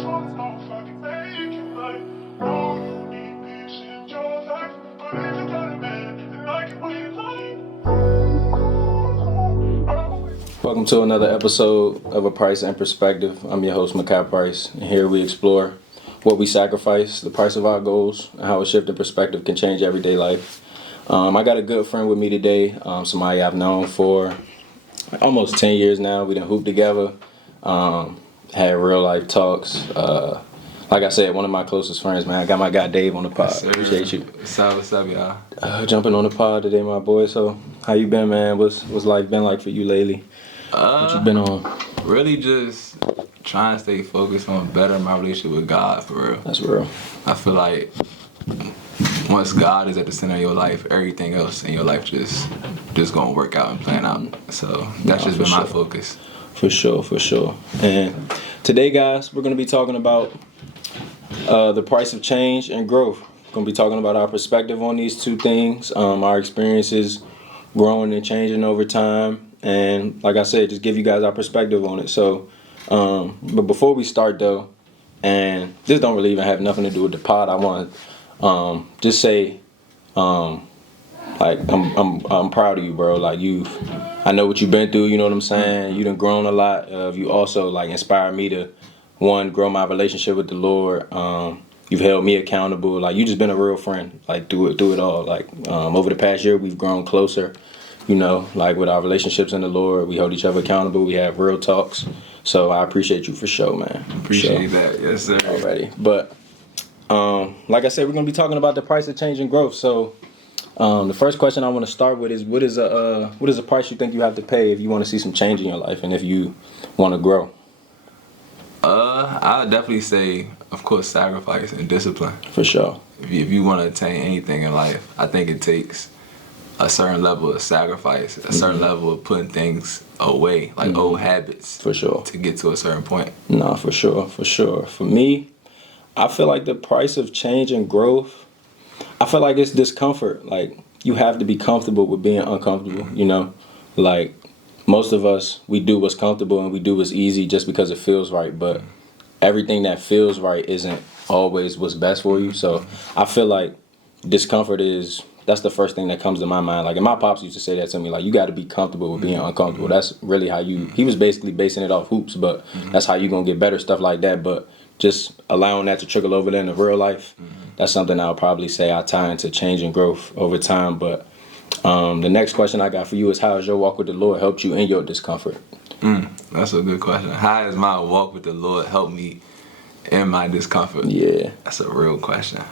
Welcome to another episode of A Price and Perspective. I'm your host, Makai Price, and here we explore what we sacrifice, the price of our goals, and how a shift in perspective can change everyday life. I got a good friend with me today, somebody I've known for almost 10 years now. We done hooped together, had real life talks. Like I said, one of my closest friends, man. I got my guy Dave on the pod. Yes, appreciate you. What's up, y'all? Jumping on the pod today, my boy. So, how you been, man? What's life been like for you lately? What you been on? Really just trying to stay focused on bettering my relationship with God, for real. That's real. I feel like once God is at the center of your life, everything else in your life just gonna work out and plan out. So that's just been my focus. For sure. And today, guys, we're gonna be talking about the price of change and growth. We're gonna be talking about our perspective on these two things, our experiences growing and changing over time. And like I said, just give you guys our perspective on it. So, but before we start though, and this don't really even have nothing to do with the pod, I want to just say, like I'm proud of you, bro. Like I know what you've been through. You know what I'm saying. You done grown a lot. You also like inspired me to grow my relationship with the Lord. You've held me accountable. Like you just been a real friend. Like through it all. Like over the past year, we've grown closer. You know, like with our relationships in the Lord, we hold each other accountable. We have real talks. So I appreciate you for sure, man. Appreciate that. Yes, sir. Already. But like I said, we're going to be talking about the price of change and growth. So the first question I want to start with is what is a price you think you have to pay if you want to see some change in your life and if you want to grow? I'd definitely say, of course, sacrifice and discipline. For sure. If you want to attain anything in life, I think it takes a certain level of sacrifice, a certain level of putting things away, like old habits. For sure. To get to a certain point. No, for sure. For me, I feel like the price of change and growth, I feel like it's discomfort. Like, you have to be comfortable with being uncomfortable, you know? Like, most of us, we do what's comfortable and we do what's easy just because it feels right, but everything that feels right isn't always what's best for you. So I feel like discomfort that's the first thing that comes to my mind. Like, and my pops used to say that to me, like, you got to be comfortable with being uncomfortable. That's really how he was basically basing it off hoops, but that's how you going to get better, stuff like that. But just allowing that to trickle over there into real life, that's something I'll probably say I tie into change and growth over time. But the next question I got for you is, how has your walk with the Lord helped you in your discomfort? That's a good question. How has my walk with the Lord helped me in my discomfort? Yeah. That's a real question.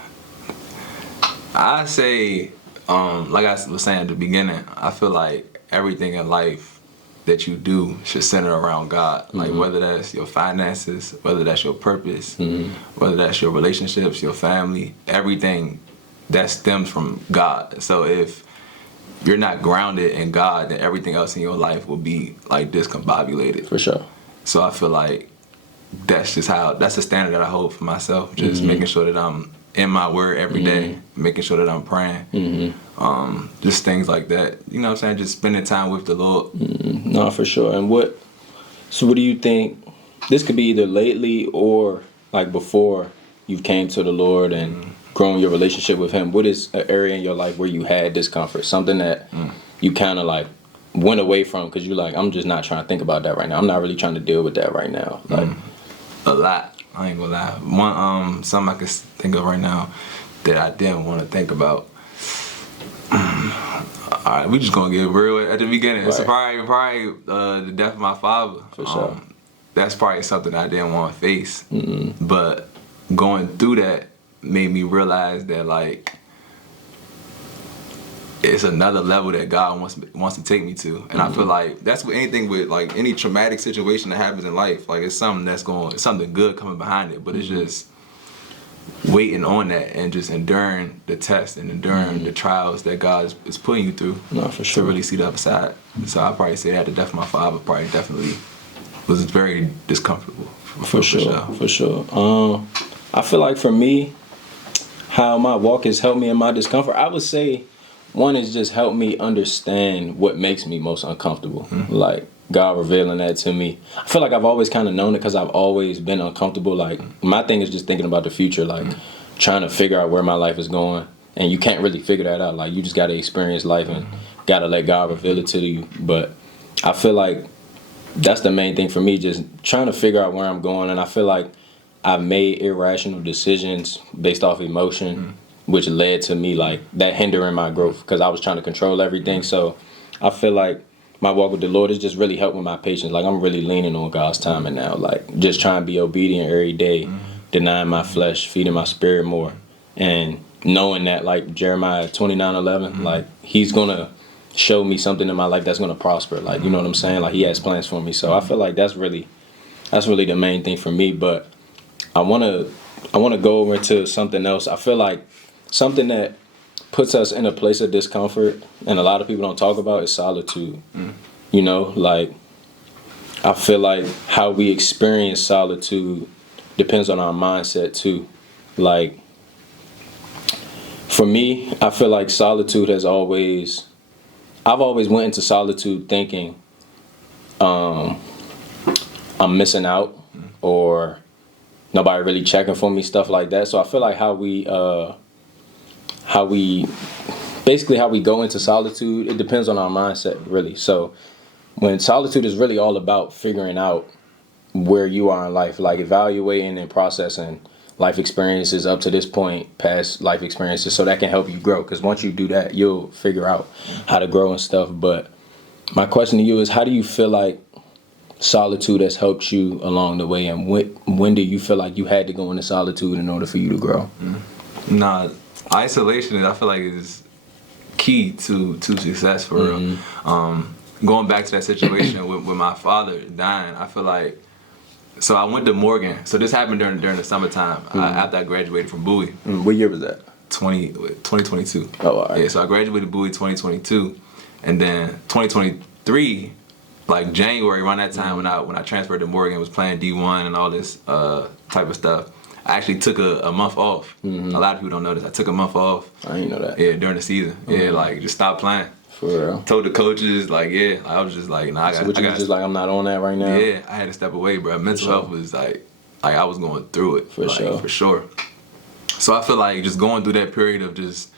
I say, like I was saying at the beginning, I feel like everything in life that you do should center around God. Like whether that's your finances, whether that's your purpose, whether that's your relationships, your family, everything that stems from God. So if you're not grounded in God, then everything else in your life will be like discombobulated. For sure. So I feel like that's the standard that I hold for myself. Just making sure that I'm in my word every day, making sure that I'm praying, just things like that. You know what I'm saying? Just spending time with the Lord. No, for sure. And what do you think? This could be either lately or like before you came to the Lord and grown your relationship with Him. What is an area in your life where you had discomfort? Something that you kind of like went away from because you're like, I'm just not trying to think about that right now. I'm not really trying to deal with that right now. Like a lot. I ain't gonna lie. One something I can think of right now that I didn't want to think about. All right, we just gonna get real at the beginning. Right. It's probably the death of my father. For sure. That's probably something I didn't want to face. But going through that made me realize that like it's another level that God wants to take me to, and I feel like that's with anything, with like any traumatic situation that happens in life. Like it's something good coming behind it, but it's just waiting on that and just enduring the test and enduring the trials that God is putting you through. No, for sure. To really see the other side. So I probably say that the death of my father probably definitely was very discomfortable. For sure. I feel like for me, how my walk has helped me in my discomfort, I would say one is just helped me understand what makes me most uncomfortable. Like God revealing that to me. I feel like I've always kind of known it because I've always been uncomfortable. Like, my thing is just thinking about the future, like trying to figure out where my life is going. And you can't really figure that out. Like, you just got to experience life and got to let God reveal it to you. But I feel like that's the main thing for me, just trying to figure out where I'm going. And I feel like I made irrational decisions based off emotion, which led to me like that hindering my growth because I was trying to control everything. So I feel like my walk with the Lord has just really helped with my patience. Like, I'm really leaning on God's timing now. Like, just trying to be obedient every day, denying my flesh, feeding my spirit more, and knowing that, like Jeremiah 29:11, like He's gonna show me something in my life that's gonna prosper. Like, you know what I'm saying? Like, He has plans for me. So I feel like that's really the main thing for me. But I wanna go over into something else. I feel like something that puts us in a place of discomfort and a lot of people don't talk about is solitude. You know, like, I feel like how we experience solitude depends on our mindset too. Like, for me, I feel like solitude I've always went into solitude thinking I'm missing out or nobody really checking for me, stuff like that. So I feel like how we go into solitude, it depends on our mindset, really. So when solitude is really all about figuring out where you are in life, like evaluating and processing life experiences up to this point, past life experiences, so that can help you grow. Because once you do that, you'll figure out how to grow and stuff. But my question to you is, how do you feel like solitude has helped you along the way, and when do you feel like you had to go into solitude in order for you to grow? Nah, isolation, I feel like, is key to success for real. Going back to that situation with my father dying, I feel like, so I went to Morgan. So this happened during the summertime after I graduated from Bowie. What year was that? 2022. Oh, all right. Yeah, so I graduated Bowie 2022, and then 2023, like January, around that time when I transferred to Morgan, was playing D1 and all this type of stuff. I actually took a month off. A lot of people don't know this. I took a month off. I didn't know that. Yeah, during the season. Yeah, like just stopped playing. For real. Told the coaches, like, yeah, I was just like, nah, I got. Just like, I'm not on that right now. Yeah, I had to step away, bro. Mental health was like I was going through it. For sure. So I feel like just going through that period of just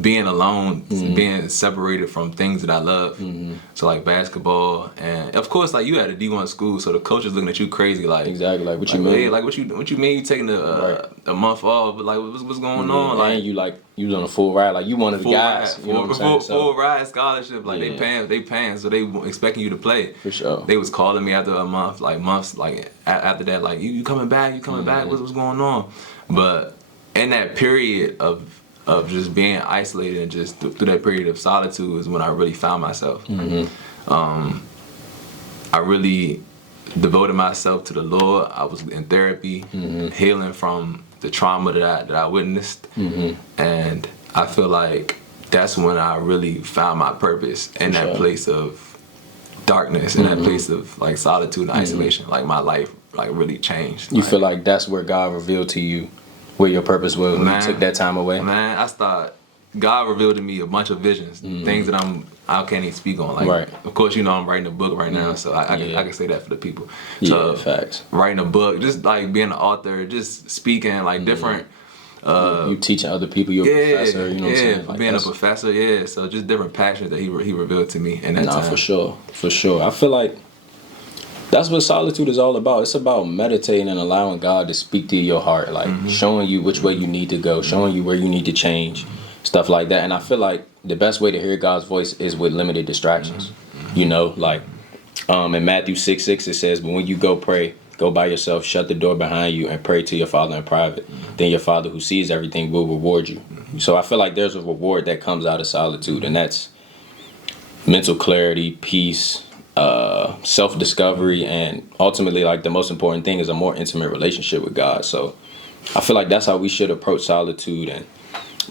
being alone, being separated from things that I love. So like basketball, and of course, like, you at a D1 school, so the coach is looking at you crazy, like, exactly, like, what you mean? Hey, like, what you mean you taking a month off? But like, what's going on? Like, and you was on a full ride, like, you one of the guys. You know what I'm saying? Full ride scholarship, like, they paying, so they expecting you to play. For sure. They was calling me after a month, like months, like after that, like, you coming back? You coming back? What's going on? But in that period of just being isolated and just through that period of solitude is when I really found myself. I really devoted myself to the Lord. I was in therapy, healing from the trauma that I witnessed, and I feel like that's when I really found my purpose in that place of darkness, in that place of like solitude and isolation. Like, my life like really changed. You feel like that's where God revealed to you where your purpose was when you took that time away? Man, God revealed to me a bunch of visions, things that I can't even speak on. Like, of course, you know, I'm writing a book right now, so I can say that for the people. So, facts. Writing a book, just like being an author, just speaking, like, different. You teaching other people, you're a professor, you know what I'm saying? Like, being a professor, so just different passions that he revealed to me in that time. For sure. I feel like that's what solitude is all about. It's about meditating and allowing God to speak to your heart, like showing you which way you need to go, showing you where you need to change, stuff like that. And I feel like the best way to hear God's voice is with limited distractions. You know, like in Matthew 6:6 it says, but when you go pray, go by yourself, shut the door behind you, and pray to your Father in private. Then your Father who sees everything will reward you. So I feel like there's a reward that comes out of solitude, and that's mental clarity, peace, self-discovery, and ultimately, like, the most important thing is a more intimate relationship with God. So I feel like that's how we should approach solitude. And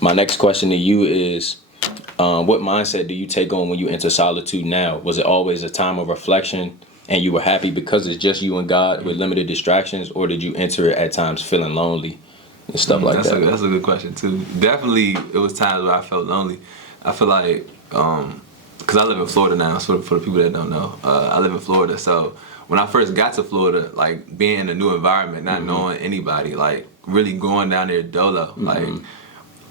my next question to you is, what mindset do you take on when you enter solitude now? Was it always a time of reflection and you were happy because it's just you and God with limited distractions, or did you enter it at times feeling lonely and stuff like that? That's a good question too. Definitely, it was times where I felt lonely. I feel like because I live in Florida now. So for the people that don't know, I live in Florida. So when I first got to Florida, like being in a new environment, not knowing anybody, like really going down there dolo, like.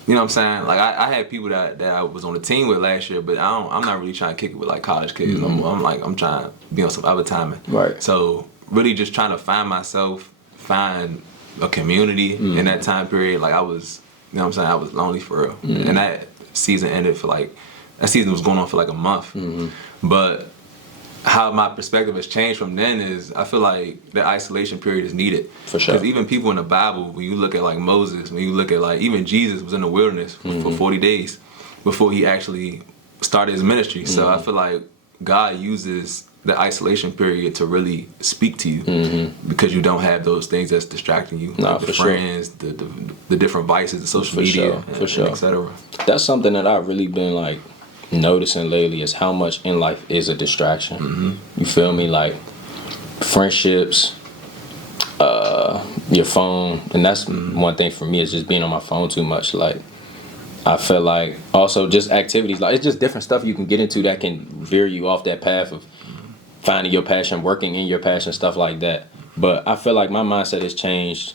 You know what I'm saying? Like I had people that I was on the team with last year, but I'm not really trying to kick it with like college kids. I'm trying to be on some other timing. Right. So really just trying to find myself, find a community in that time period. Like I was, you know what I'm saying? I was lonely for real. And that season ended that season was going on for like a month. But how my perspective has changed from then is I feel like the isolation period is needed. For sure. Because even people in the Bible, when you look at like Moses, when you look at like even Jesus was in the wilderness for 40 days before he actually started his ministry. So I feel like God uses the isolation period to really speak to you because you don't have those things that's distracting you. Nah, like the for friends, sure. the different vices, the social For media, sure. et cetera. That's something that I've really been like noticing lately is how much in life is a distraction. You feel me? Like friendships, your phone, and that's one thing for me is just being on my phone too much. Like I feel like also just activities, like it's just different stuff you can get into that can veer you off that path of finding your passion, working in your passion, stuff like that. But I feel like my mindset has changed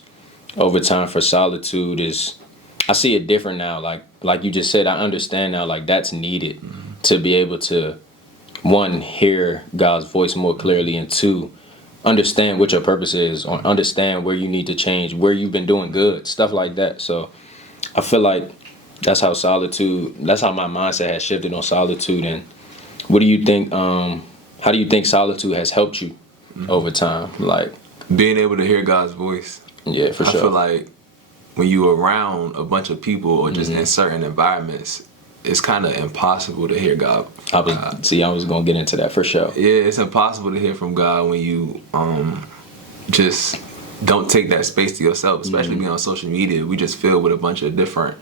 over time for solitude is I see it different now. Like you just said, I understand now like that's needed to be able to, one, hear God's voice more clearly, and two, understand what your purpose is, or understand where you need to change, where you've been doing good, stuff like that. So I feel like that's how my mindset has shifted on solitude. And what do you think, how do you think solitude has helped you over time? Like Being able to hear God's voice. Yeah, for sure. I feel like when you're around a bunch of people or just in certain environments, it's kind of impossible to hear God. I was gonna get into that for sure. Yeah, it's impossible to hear from God when you just don't take that space to yourself, especially being on social media. We just filled with a bunch of different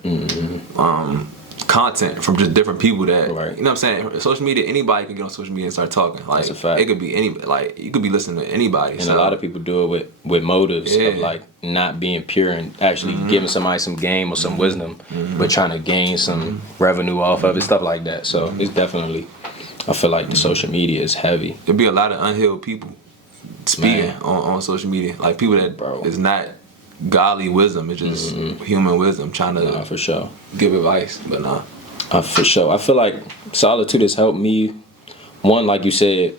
content from just different people that, Right. you know what I'm saying? Social media, anybody can get on social media and start talking. Like, That's a fact. It could be anybody. Like, you could be listening to anybody. And a lot of people do it with motives of like not being pure and actually giving somebody some game or some wisdom, but trying to gain some revenue off of it, stuff like that. So it's definitely, I feel like the social media is heavy. There'd be a lot of unhealed people speaking on social media. Like people that is not godly wisdom, it's just human wisdom trying to For sure. give advice, but nah. For sure. I feel like solitude has helped me, one, like you said,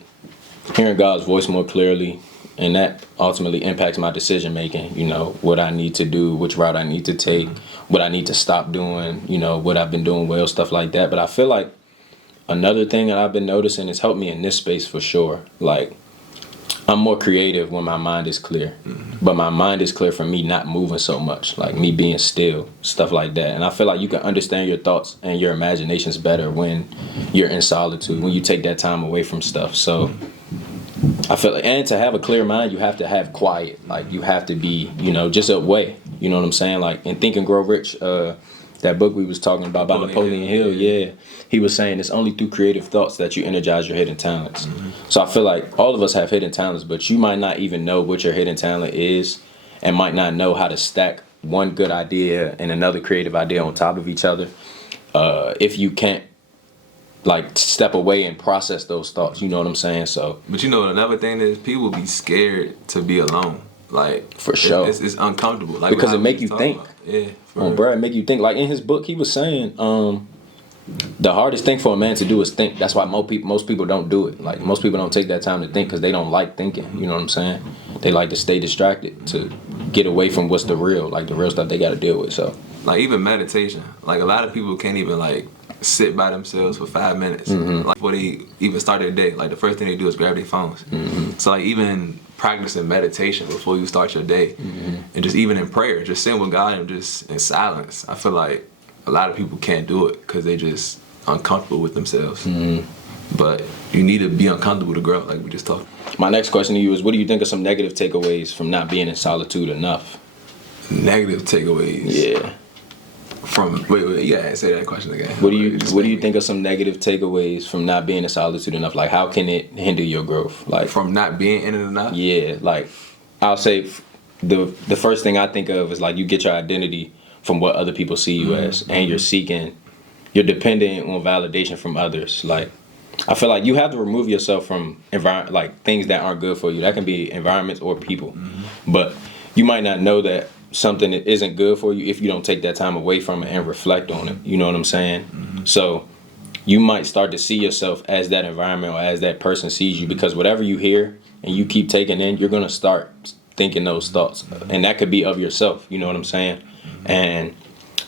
hearing God's voice more clearly, and that ultimately impacts my decision making, you know, what I need to do, which route I need to take, what I need to stop doing, you know, what I've been doing well, stuff like that. But I feel like another thing that I've been noticing has helped me in this space for sure. Like, I'm more creative when my mind is clear, but my mind is clear from me not moving so much, like me being still, stuff like that. And I feel like you can understand your thoughts and your imaginations better when you're in solitude, when you take that time away from stuff. So I feel like, and to have a clear mind, you have to have quiet. Like you have to be, you know, just away. You know what I'm saying? Like in Think and Grow Rich, that book we was talking about by Napoleon Hill, he was saying it's only through creative thoughts that you energize your hidden talents. So I feel like all of us have hidden talents, but you might not even know what your hidden talent is and might not know how to stack one good idea and another creative idea on top of each other if you can't like step away and process those thoughts. You know what I'm saying? So, but you know another thing is people be scared to be alone. Like for sure, it's uncomfortable. Like because it make you think. About. Yeah, bro, it make you think. Like in his book, he was saying, the hardest thing for a man to do is think. That's why most people don't do it. Like most people don't take that time to think because they don't like thinking. You know what I'm saying? They like to stay distracted to get away from what's the real stuff they got to deal with. So, like even meditation. Like a lot of people can't even like sit by themselves for 5 minutes like before they even start their day. Like the first thing they do is grab their phones. So like even practicing meditation before you start your day and just even in prayer, just sitting with God and just in silence. I feel like a lot of people can't do it because they just uncomfortable with themselves. But you need to be uncomfortable to grow, like we just talked. My next question to you is, what do you think are some negative takeaways from not being in solitude enough? Negative takeaways? Yeah. From wait, yeah, say that question again. What do you think are some negative takeaways from not being in solitude enough? Like, how can it hinder your growth? Like from not being in it enough? Yeah, like I'll say the first thing I think of is like you get your identity from what other people see you as, and you're dependent on validation from others. Like I feel like you have to remove yourself from like things that aren't good for you. That can be environments or people, but you might not know that something that isn't good for you if you don't take that time away from it and reflect on it. You know what I'm saying? So you might start to see yourself as that environment or as that person sees you, because whatever you hear and you keep taking in, you're gonna start thinking those thoughts, and that could be of yourself. You know what I'm saying? And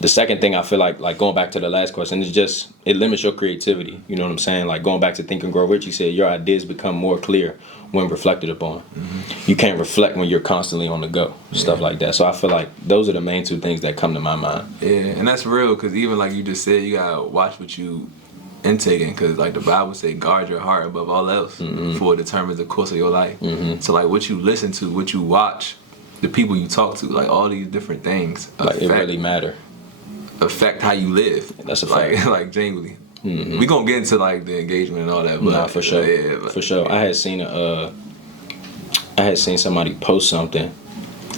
the second thing I feel like going back to the last question is just it limits your creativity. You know what I'm saying? Like going back to Think and Grow Rich, you said your ideas become more clear when reflected upon. You can't reflect when you're constantly on the go, stuff like that. So I feel like those are the main two things that come to my mind. Yeah, and that's real, because even like you just said, you gotta watch what you intaking, because like the Bible say, guard your heart above all else, for it determines the course of your life. So like what you listen to, what you watch, the people you talk to, like all these different things Like it really matter. Affect how you live. That's a like fact. like genuinely. We gonna get into like the engagement and all that, but Nah, for sure. Yeah, but, For sure. I had seen somebody post something,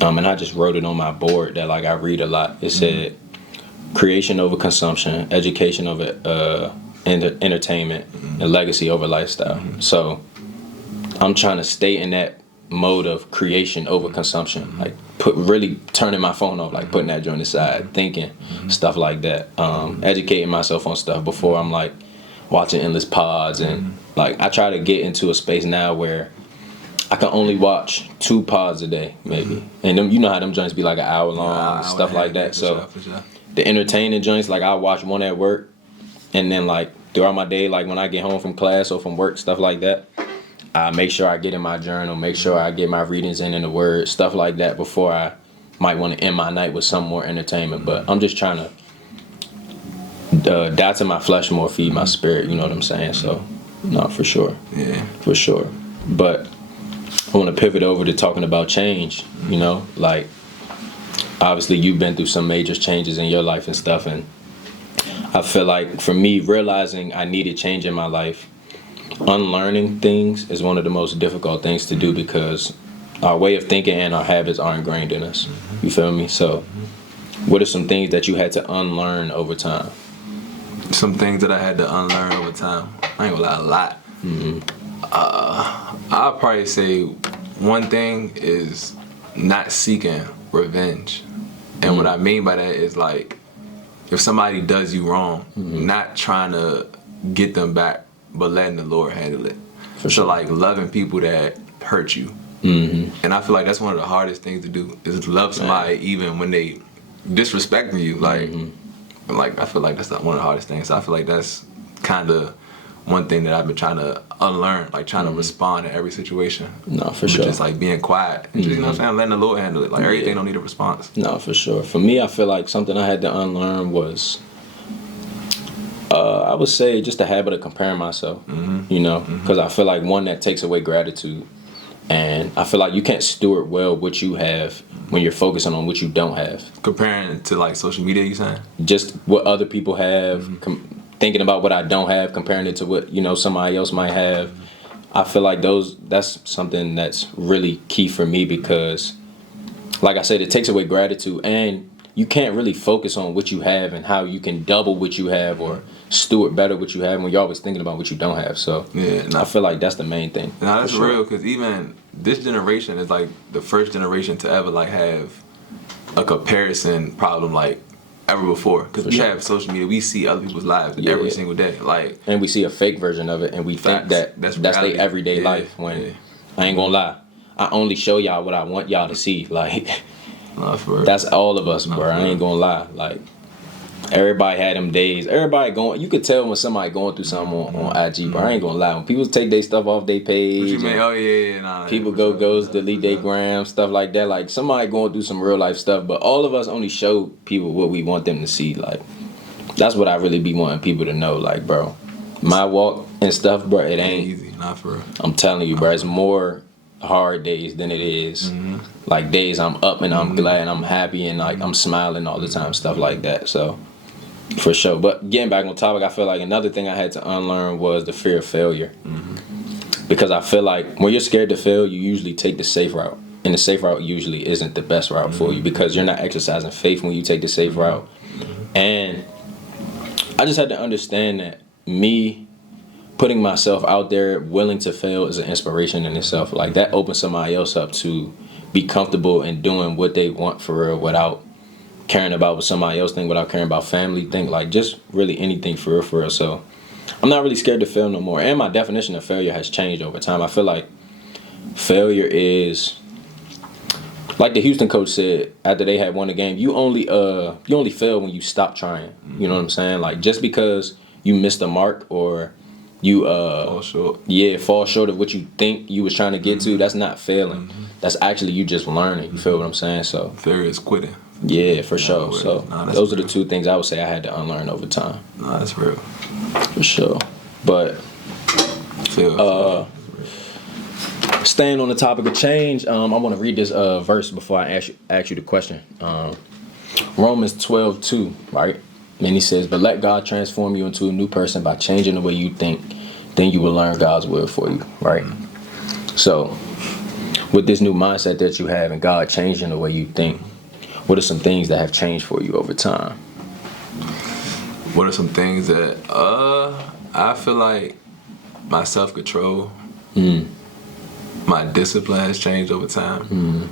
and I just wrote it on my board that like I read a lot. It said, "Creation over consumption, education over entertainment, and legacy over lifestyle." So I'm trying to stay in that mode of creation over consumption, like really turning my phone off, like putting that joint aside, thinking stuff like that, educating myself on stuff before I'm like watching endless pods, and like I try to get into a space now where I can only watch 2 pods a day, maybe, and them, you know how them joints be like an hour long, stuff like that. So the entertaining joints, like I'll watch one at work, and then like throughout my day, like when I get home from class or from work, stuff like that, I make sure I get in my journal, make sure I get my readings in the Word, stuff like that, before I might want to end my night with some more entertainment. But I'm just trying to die to my flesh more, feed my spirit, you know what I'm saying? So, no, for sure. Yeah. For sure. But I want to pivot over to talking about change, you know? Like, obviously you've been through some major changes in your life and stuff, and I feel like for me, realizing I needed change in my life, unlearning things is one of the most difficult things to do, because our way of thinking and our habits are ingrained in us. You feel me? So what are some things that you had to unlearn over time? Some things that I had to unlearn over time, I ain't gonna lie, a lot. I'll probably say one thing is not seeking revenge. And what I mean by that is like, if somebody does you wrong, not trying to get them back, but letting the Lord handle it. For So sure. like loving people that hurt you. And I feel like that's one of the hardest things to do, is love somebody even when they disrespecting you. Like I feel like that's not one of the hardest things. So I feel like that's kind of one thing that I've been trying to unlearn, like trying to respond to every situation. No, for sure. Just like being quiet and just, you know what I'm saying, letting the Lord handle it. Like everything don't need a response. No, for sure. For me, I feel like something I had to unlearn was, I would say, just the habit of comparing myself, you know, because I feel like one that takes away gratitude, and I feel like you can't steward well what you have when you're focusing on what you don't have. Comparing to like social media, you saying? Just what other people have, thinking about what I don't have, comparing it to what, you know, somebody else might have. I feel like that's something that's really key for me, because like I said, it takes away gratitude, and you can't really focus on what you have and how you can double what you have or steward better what you have when you're always thinking about what you don't have. So I feel like that's the main thing. Nah, that's real, because even this generation is like the first generation to ever like have a comparison problem like ever before. Because we have social media, we see other people's lives every single day. Like, and we see a fake version of it, and we think that that's their everyday life. When I ain't gonna lie, I only show y'all what I want y'all to see. Like, that's all of us, bro. I ain't gonna lie. Like, everybody had them days. Everybody going. You could tell when somebody going through something on IG, bro. I ain't gonna lie. When people take their stuff off their page, what you mean? Oh yeah, nah, people goes delete their gram, stuff like that. Like, somebody going through some real life stuff, but all of us only show people what we want them to see. Like, that's what I really be wanting people to know. Like, bro, my walk and stuff, bro, it ain't easy. Not for real. I'm telling you, bro, it's more hard days than it is like days I'm up and I'm glad and I'm happy and like I'm smiling all the time, stuff like that. So for sure. But getting back on topic, I feel like another thing I had to unlearn was the fear of failure, because I feel like when you're scared to fail, you usually take the safe route, and the safe route usually isn't the best route for you, because you're not exercising faith when you take the safe route. And I just had to understand that me putting myself out there, willing to fail, is an inspiration in itself. Like that opens somebody else up to be comfortable in doing what they want for real without caring about what somebody else think, without caring about family think, like just really anything for real. So I'm not really scared to fail no more. And my definition of failure has changed over time. I feel like failure is, like the Houston coach said after they had won the game, you only fail when you stop trying. You know what I'm saying? Like just because you missed the mark or you fall short. Yeah, fall short of what you think you was trying to get to, that's not failing. That's actually you just learning. You feel what I'm saying? So failure is quitting. Yeah, for sure. Quitting. So those are the two things I would say I had to unlearn over time. Nah, that's real. For sure. But staying on the topic of change, I want to read this verse before I ask you the question. Romans 12:2, right? And he says, "But let God transform you into a new person by changing the way you think. Then you will learn God's will for you," right? So, with this new mindset that you have and God changing the way you think, what are some things that have changed for you over time? What are some things that I feel like my self-control, my discipline has changed over time.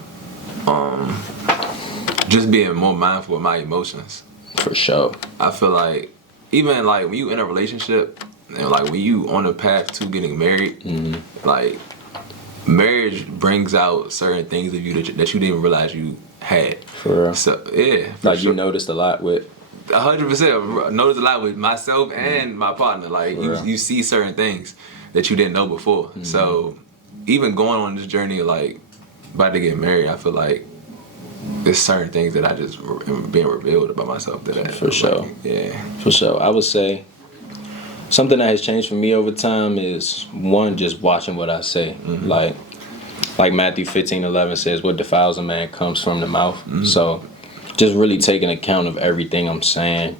Just being more mindful of my emotions. For sure. I feel like even like when you in a relationship and like when you on the path to getting married, like marriage brings out certain things of you that you didn't even realize you had. For real. So yeah, like sure. You noticed a lot with 100%. Noticed a lot with myself and my partner. Like you see certain things that you didn't know before. So even going on this journey, like about to get married, I feel like there's certain things that I just am being revealed about myself that for sure. Like, yeah, for sure. I would say something that has changed for me over time is one, just watching what I say. Like Matthew 15:11 says, "What defiles a man comes from the mouth." So just really taking account of everything I'm saying,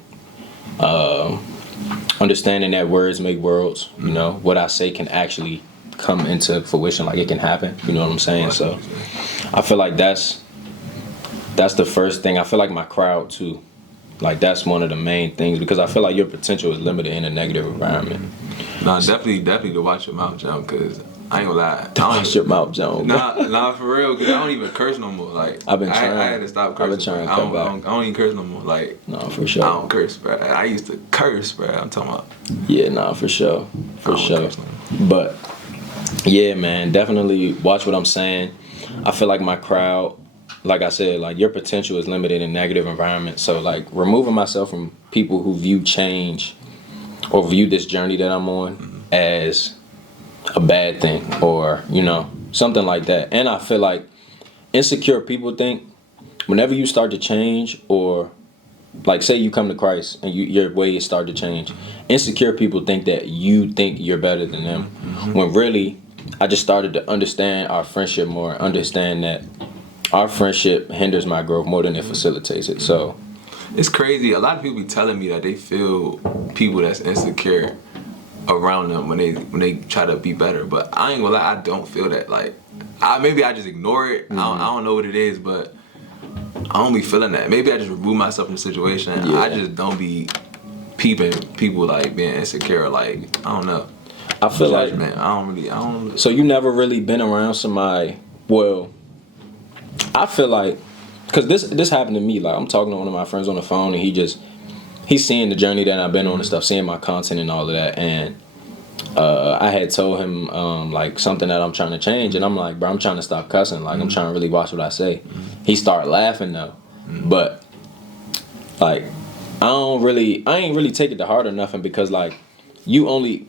understanding that words make worlds. You know, what I say can actually come into fruition, like it can happen. You know what I'm saying? So I feel like that's the first thing. I feel like my crowd too. Like that's one of the main things because I feel like your potential is limited in a negative environment. No, definitely to watch your mouth, John, because I ain't gonna lie. Watch your mouth, John. Nah, for real, because I don't even curse no more. Like I've been trying. I had to stop cursing. I've been trying to cut back. I don't even curse no more. Like no, for sure. I don't curse, bro. I used to curse, bro. I'm talking about. Yeah, nah, for sure, for sure. But yeah, man, definitely watch what I'm saying. I feel like my crowd, like I said, like your potential is limited in negative environments. So like removing myself from people who view change or view this journey that I'm on as a bad thing or, you know, something like that. And I feel like insecure people think whenever you start to change or like say you come to Christ and your ways start to change, insecure people think that you think you're better than them. When really I just started to understand our friendship more, understand that our friendship hinders my growth more than it facilitates it. So it's crazy. A lot of people be telling me that they feel people that's insecure around them when they try to be better. But I ain't gonna lie, I don't feel that. Like maybe I just ignore it. I don't know what it is, but I don't be feeling that. Maybe I just remove myself from the situation. Yeah. I just don't be peeping people like being insecure. Like I don't know. I feel like I don't. So you never really been around somebody. Well, I feel like, cause this happened to me. Like I'm talking to one of my friends on the phone, and he's seeing the journey that I've been on and stuff, seeing my content and all of that. And I had told him like something that I'm trying to change, and I'm like, bro, I'm trying to stop cussing. Like I'm trying to really watch what I say. He started laughing though, but like I ain't really take it to heart or nothing because like you only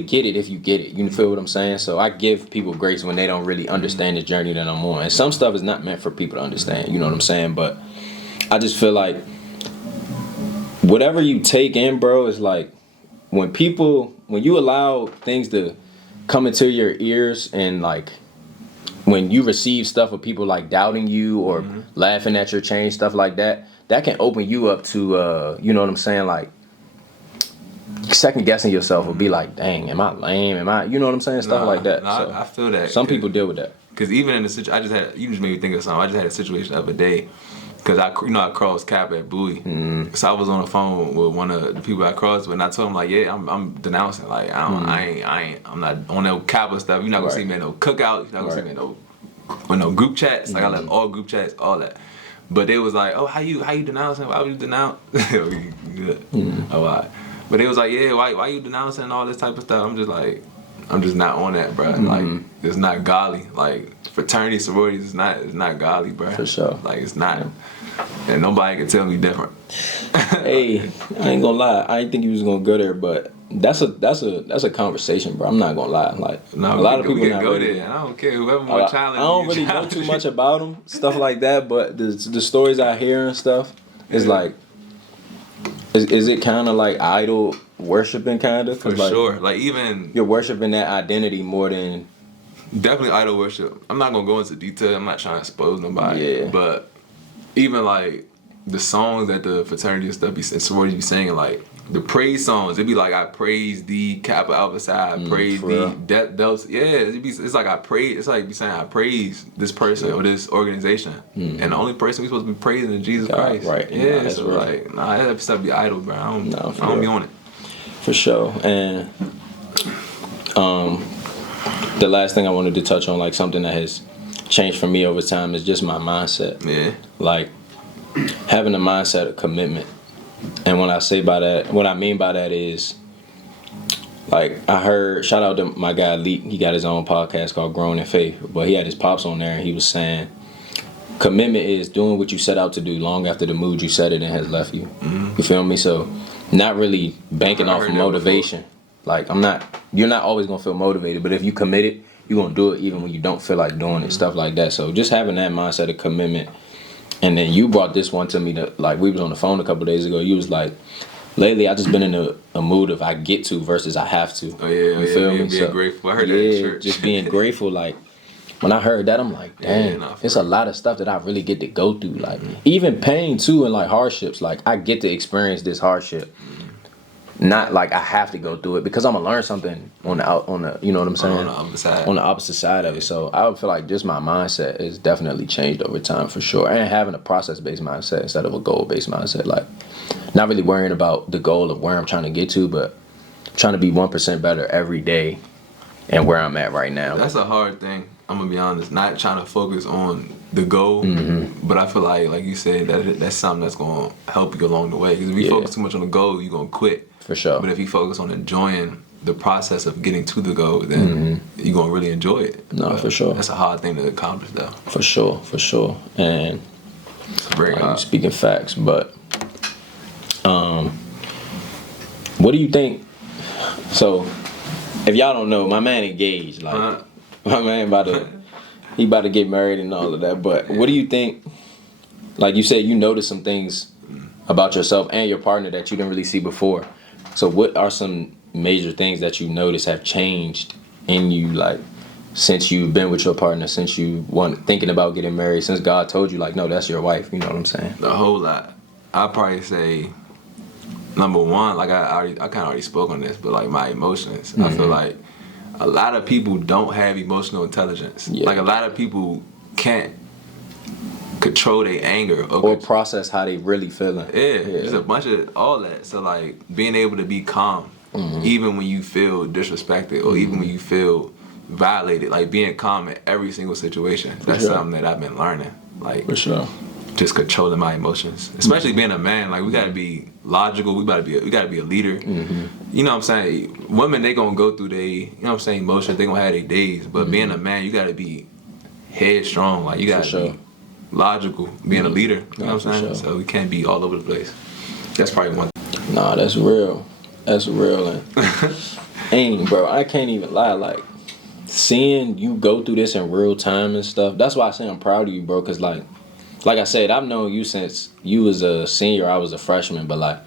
get it if you get it. You feel what I'm saying? So I give people grace when they don't really understand the journey that I'm on. And some stuff is not meant for people to understand. You know what I'm saying? But I just feel like whatever you take in, bro, is like when you allow things to come into your ears and like when you receive stuff of people like doubting you or laughing at your change, stuff like that, that can open you up to, you know what I'm saying? Like second guessing yourself or be like, dang, am I lame? You know what I'm saying? Stuff like that. Nah, so I feel that. Some people deal with that. Because even in the situation, you just made me think of something. I just had a situation the other day Cause I crossed Cap at Bowie, so I was on the phone with one of the people I crossed with, and I told him like, yeah, I'm denouncing, like I'm not on no Kappa stuff. You're not gonna see me in no cookouts. You're not gonna see me in no group chats. Like I left all group chats, all that. But they was like, oh, how you denouncing? Why would you denounce? Good. Oh, all right. But they was like, yeah, why you denouncing all this type of stuff? I'm just not on that, bro. Like it's not godly. Like fraternity, sororities, it's not godly, bro. For sure. Like it's not. And nobody can tell me different. Hey, I ain't gonna lie. I didn't think you was gonna go there, but that's a conversation, bro. I'm not gonna lie. Like a lot of people can not go ready. there. I don't care whoever more challenge. I don't really know too much about them, stuff like that. But the stories I hear and stuff is like, is it kind of like idol worshiping kind of? For sure. Like even you're worshiping that identity more than definitely idol worship. I'm not gonna go into detail. I'm not trying to expose nobody. Yeah. But even like the songs that the fraternity and stuff and sororities be singing, like the praise songs, it'd be like I praise the Kappa Alpha Psi, I praise the Delta. Yeah, it's like I praise. It's like be saying I praise this person or this organization, and the only person we supposed to be praising is Jesus Christ. Right? Yeah. Nah, So like, that stuff be idol, bro. I don't be on it. For sure. And the last thing I wanted to touch on, like something that has changed for me over time, is just my mindset. Yeah. Like having a mindset of commitment. And what I mean by that is, like I heard, shout out to my guy Leak, he got his own podcast called Growing in Faith, but he had his pops on there and he was saying, commitment is doing what you set out to do long after the mood you set it in has left you. You feel me? So not really banking off of motivation. Like you're not always gonna feel motivated, but if you committed, you're gonna do it even when you don't feel like doing it, stuff like that. So just having that mindset of commitment. And then you brought this one to me that, like, we was on the phone a couple days ago. You was like, lately I just been in a mood of I get to versus I have to. Oh yeah, you feel me? Being grateful. I heard that in church. Just being grateful. Like when I heard that, I'm like, dang, it's a lot of stuff that I really get to go through. Like even pain too, and like hardships. Like I get to experience this hardship. Not like I have to go through it because I'm gonna learn something on the you know what I'm saying? On the opposite side of it. So I would feel like just my mindset has definitely changed over time for sure. And having a process-based mindset instead of a goal-based mindset. Like not really worrying about the goal of where I'm trying to get to, but trying to be 1% better every day and where I'm at right now. That's a hard thing. I'm gonna be honest. Not trying to focus on the goal, but I feel like you said, that's something that's gonna help you along the way. Because if you focus too much on the goal, you're gonna quit. For sure. But if you focus on enjoying the process of getting to the goal, then you're gonna really enjoy it. No, for sure. That's a hard thing to accomplish, though. For sure. And it's very hard. Speaking facts, but what do you think? So, if y'all don't know, my man engaged. Like my man about to get married and all of that. But what do you think? Like you said, you noticed some things about yourself and your partner that you didn't really see before. So what are some major things that you notice have changed in you, like since you've been with your partner, since you thinking about getting married, since God told you like, no, that's your wife, you know what I'm saying? A whole lot. I'd probably say number one, like I kind of already spoke on this, but like my emotions. I feel like a lot of people don't have emotional intelligence. Like a lot of people can't control their anger or process how they really feeling. There's a bunch of all that. So like being able to be calm even when you feel disrespected or even when you feel violated, like being calm in every single situation. That's something that I've been learning. Like for sure. Just controlling my emotions, especially being a man. Like we gotta be logical. We gotta be a leader. You know what I'm saying? Women, they gonna go through emotions. They gonna have their days. But being a man, you gotta be headstrong. Like you gotta be logical. Being a leader. You know what I'm saying? Sure. So we can't be all over the place. That's probably one thing. Nah, that's real. That's real. And bro, I can't even lie. Like seeing you go through this in real time and stuff. That's why I say I'm proud of you, bro. Cause like I said, I've known you since you was a senior, I was a freshman, but like,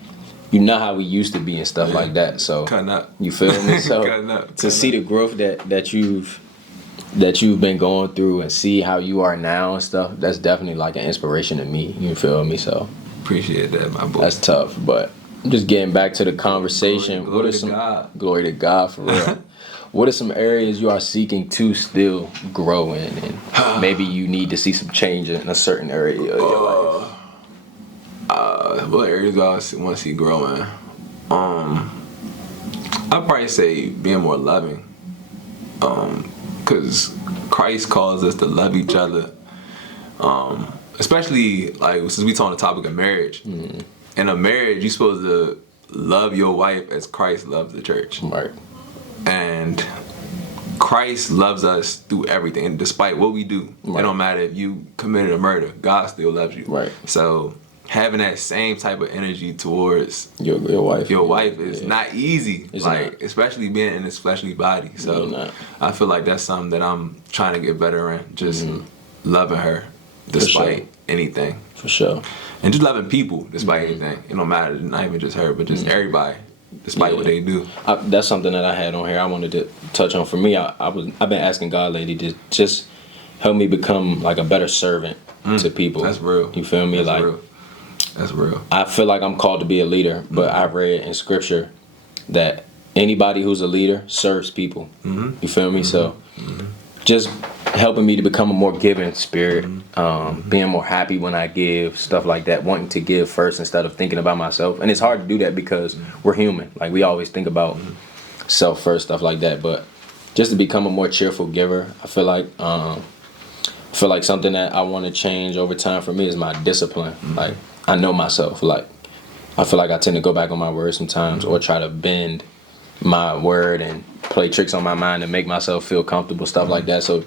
you know how we used to be and stuff like that. So cutting up. You feel me? So to see the growth that you've been going through and see how you are now and stuff, that's definitely like an inspiration to me. You feel me? So appreciate that, my boy. That's tough, but just getting back to the conversation. Glory to God. Glory to God for real. What are some areas you are seeking to still grow in, and maybe you need to see some change in a certain area of your life? What areas do I want to see growing? I'd probably say being more loving. Because Christ calls us to love each other. Especially, like, since we talk on the topic of marriage. Mm-hmm. In a marriage, you're supposed to love your wife as Christ loves the church. Right. And Christ loves us through everything. And despite what we do, right. It don't matter if you committed a murder, God still loves you. Right. So having that same type of energy towards your wife. Your wife is not easy. It's like not. Especially being in this fleshly body. So I feel like that's something that I'm trying to get better in. Just loving her despite anything. For sure. And just loving people despite anything. It don't matter, not even just her, but just everybody despite what they do. That's something that I had on here I wanted to touch on. For me, I've been asking God lately to just help me become like a better servant to people. That's real. You feel me? That's real. I feel like I'm called to be a leader, but I read in scripture that anybody who's a leader serves people. You feel me? So just helping me to become a more giving spirit, being more happy when I give, stuff like that, wanting to give first instead of thinking about myself. And it's hard to do that because we're human. Like, we always think about self first, stuff like that. But just to become a more cheerful giver, I feel like something that I want to change over time for me is my discipline. Like, I know myself. Like, I feel like I tend to go back on my word sometimes or try to bend my word and play tricks on my mind and make myself feel comfortable, stuff like that. So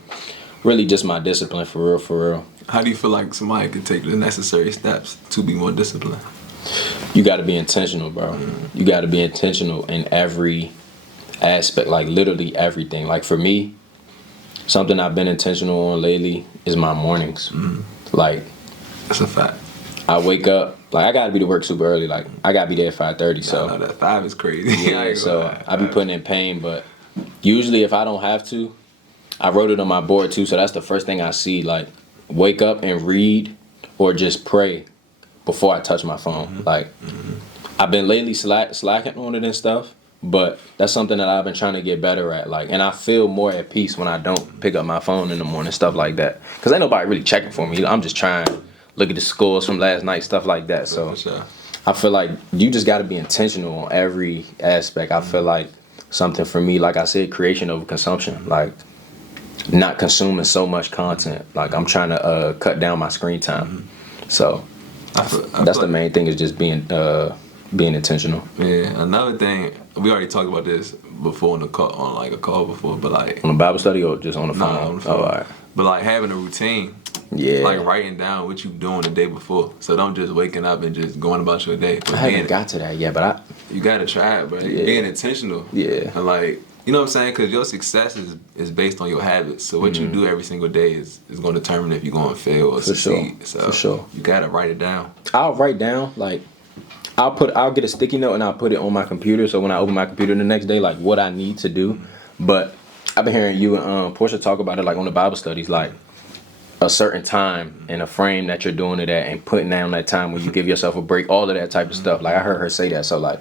really just my discipline, for real. How do you feel like somebody could take the necessary steps to be more disciplined? You got to be intentional, bro. You got to be intentional in every aspect, like literally everything. Like, for me, something I've been intentional on lately is my mornings. Like, that's a fact. I wake up, like, I gotta be to work super early. Like, I gotta be there at 5:30. So no, that 5 is crazy. Yeah, so I be putting in pain, but usually if I don't have to, I wrote it on my board too. So that's the first thing I see. Like, wake up and read or just pray before I touch my phone. Like, I've been lately slacking on it and stuff, but that's something that I've been trying to get better at. Like, and I feel more at peace when I don't pick up my phone in the morning, stuff like that. Cause ain't nobody really checking for me. I'm just trying. Look at the scores from last night, stuff like that. So I feel like you just got to be intentional on every aspect. I feel like something for me, like I said, creation over consumption. Like, not consuming so much content. Like, I'm trying to cut down my screen time. So that's the main thing, is just being intentional. Yeah. Another thing, we already talked about this before on a call before, but like on a Bible study or just on the phone? Nah, on the phone. Oh, all right. But like having a routine. Yeah. Like writing down what you doing the day before. So don't just waking up and just going about your day. But I haven't got to that yet, but you gotta try it, bro. Yeah. Being intentional. Yeah. And like, you know what I'm saying? Because your success is based on your habits. So what you do every single day is going to determine if you're going to fail or succeed. Sure. So for sure. You gotta write it down. I'll write down, like, I'll get a sticky note and I'll put it on my computer. So when I open my computer the next day, like, what I need to do. But I've been hearing you and Portia talk about it, like, on the Bible studies, like, a certain time and a frame that you're doing it at, and putting down that time when you give yourself a break, all of that type of stuff. Like, I heard her say that, so like,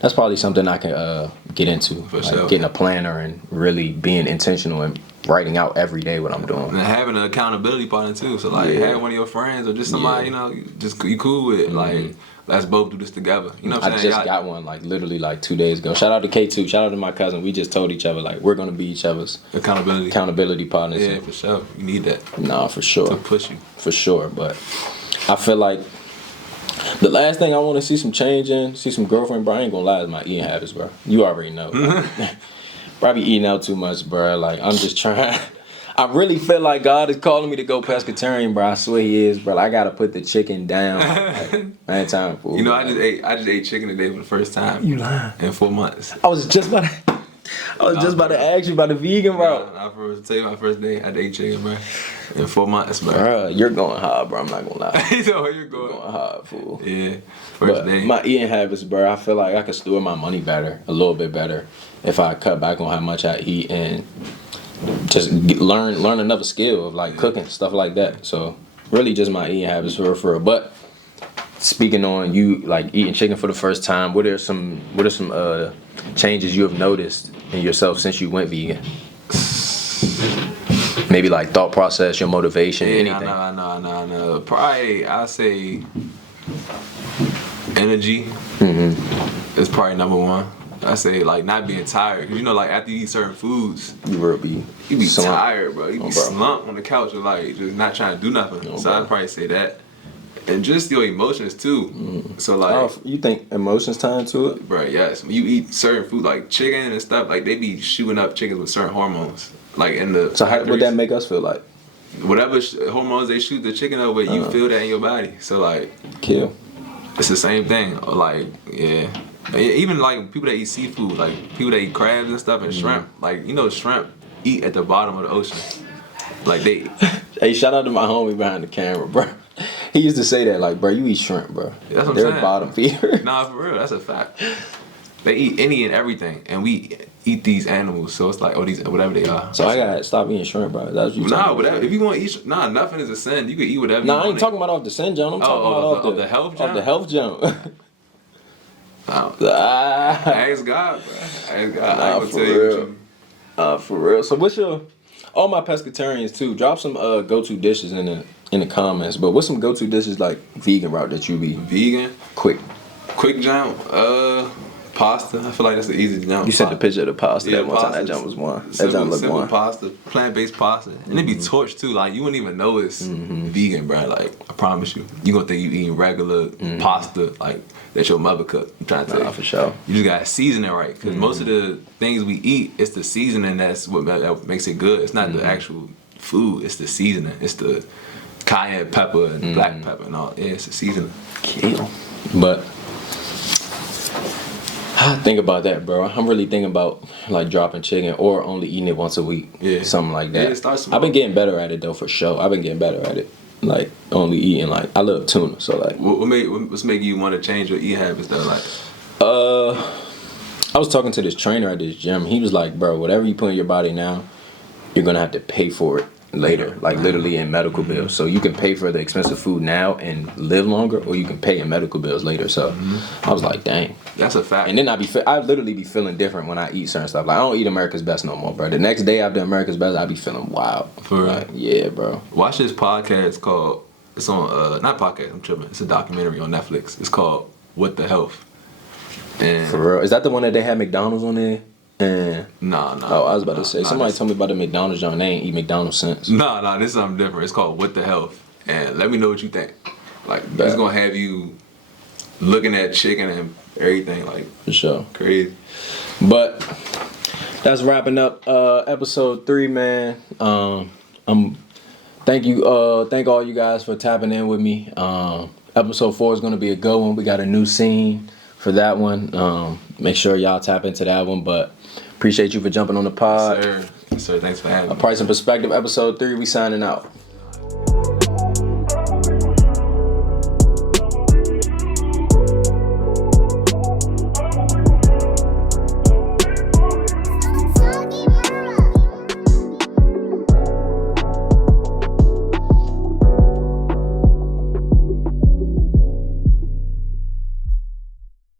that's probably something I can get into. For like, sure. Getting a planner and really being intentional and writing out every day what I'm doing. And having an accountability partner too. So like, having one of your friends or just somebody, you know, you cool with, like, let's both do this together. You know what I'm saying? I just got one, like, literally like 2 days ago. Shout out to K2. Shout out to my cousin. We just told each other, like, we're gonna be each other's accountability partners. Yeah, for sure. You need that. Nah, for sure. To push you. For sure. But I feel like the last thing I want to see some change in, see some girlfriend, bro, I ain't gonna lie, is my eating habits, bro. You already know. Probably eating out too much, bro. Like, I'm just trying. I really feel like God is calling me to go pescatarian, bro. I swear He is, bro. I gotta put the chicken down. Like, I ain't time for food. You know, I just ate chicken today for the first time. You lying? In 4 months. I was just about to ask you about the vegan, bro. I'll tell you my first day, I ate chicken, bro. In 4 months, bro. Bro, you're going hard, bro. I'm not gonna lie. You know you're going hard, fool. Yeah, first day. My eating habits, bro. I feel like I could store my money better, a little bit better, if I cut back on how much I eat and just learn another skill of like cooking, stuff like that. So really just my eating habits for real. But speaking on you like eating chicken for the first time, what are some changes you have noticed in yourself since you went vegan? Maybe like thought process, your motivation, anything. I know. Probably I'll say energy is probably number one. I say like not being tired. 'Cause you know, like after you eat certain foods, You you be slumped. tired, bro. You be slumped on the couch or like just not trying to do nothing. So I'd probably say that. And just your emotions too. So like, Oh, you think emotions tie into it? bro, yes. When you eat certain food like chicken and stuff, like they be shooting up chickens with certain hormones. Like in the So how would factories. that make us feel like? Whatever hormones they shoot the chicken up with, you feel that in your body. So like, Kill. it's the same thing. Like, yeah. Even like people that eat seafood, like people that eat crabs and stuff and shrimp. Like, you know, shrimp eat at the bottom of the ocean. Like they. Hey, shout out to my homie behind the camera, bro. He used to say that, like, bro, you eat shrimp, bro. That's what I'm They're saying. bottom feeder. Nah, for real, that's a fact. They eat any and everything, and we eat these animals. So it's like, oh, these whatever they are. So I gotta stop eating shrimp, bro. That's what you Nah, talking whatever. about. If you want to eat, nothing is a sin. You can eat whatever. Nah, you I ain't want. talking about off the sin jump. I'm talking about of the health Off jump? the health jump. Nah. Ah, Ask God, bro. Ask God. I ain't gonna for tell you real. what you. For real. So what's your all my pescatarians too? Drop some go-to dishes in the comments. But what's some go-to dishes like vegan route that you be Vegan, quick? quick jump, pasta. I feel like that's the easiest jump. You sent the picture of the pasta Yeah, that one time. pasta. That jump was one. That Simple, jump looked simple one. pasta, plant-based pasta, and it be torched too. Like you wouldn't even know it's vegan, bro. Like I promise you, you gonna think you eating regular pasta, like that your mother cooked. I'm trying to tell you. Nah, for sure. You just gotta season it right, because most of the things we eat, it's the seasoning that's what that makes it good. It's not the actual food. It's the seasoning. It's the cayenne pepper and black pepper and all. Yeah, it's the seasoning. Kill. But think about that, bro. I'm really thinking about like dropping chicken or only eating it once a week. Yeah. Something like that. Yeah, start small. I've been getting better at it though, for sure. I've been getting better at it. Like only eating like I love tuna, so like What's making you want to change your eating habits though? Like, I was talking to this trainer at this gym. He was like, bro, whatever you put in your body now, you're gonna have to pay for it later, like literally in medical bills. So you can pay for the expensive food now and live longer, or you can pay in medical bills later. So I was like, dang. that's a fact. And then I literally be feeling different when I eat certain stuff. Like I don't eat America's Best no more, bro. The next day after America's Best, I be feeling wild. For real? Like, yeah, bro. Watch this podcast called, it's on, not podcast, I'm tripping. It's a documentary on Netflix. It's called What the Health. And For real. Is that the one that they had McDonald's on there? And Nah. oh, I was about to say, somebody told me about the McDonald's joint. They ain't eat McDonald's since. Nah, this is something different. It's called What the Health. And let me know what you think. Like, it's gonna have you looking at chicken and everything, like, For sure. crazy. But that's wrapping up episode 3, man. Thank all you guys for tapping in with me. Episode 4 is gonna be a good one. We got a new scene for that one. Make sure y'all tap into that one. But appreciate you for jumping on the pod. Yes, sir. Thanks for having me. Price and Perspective, episode 3. We signing out.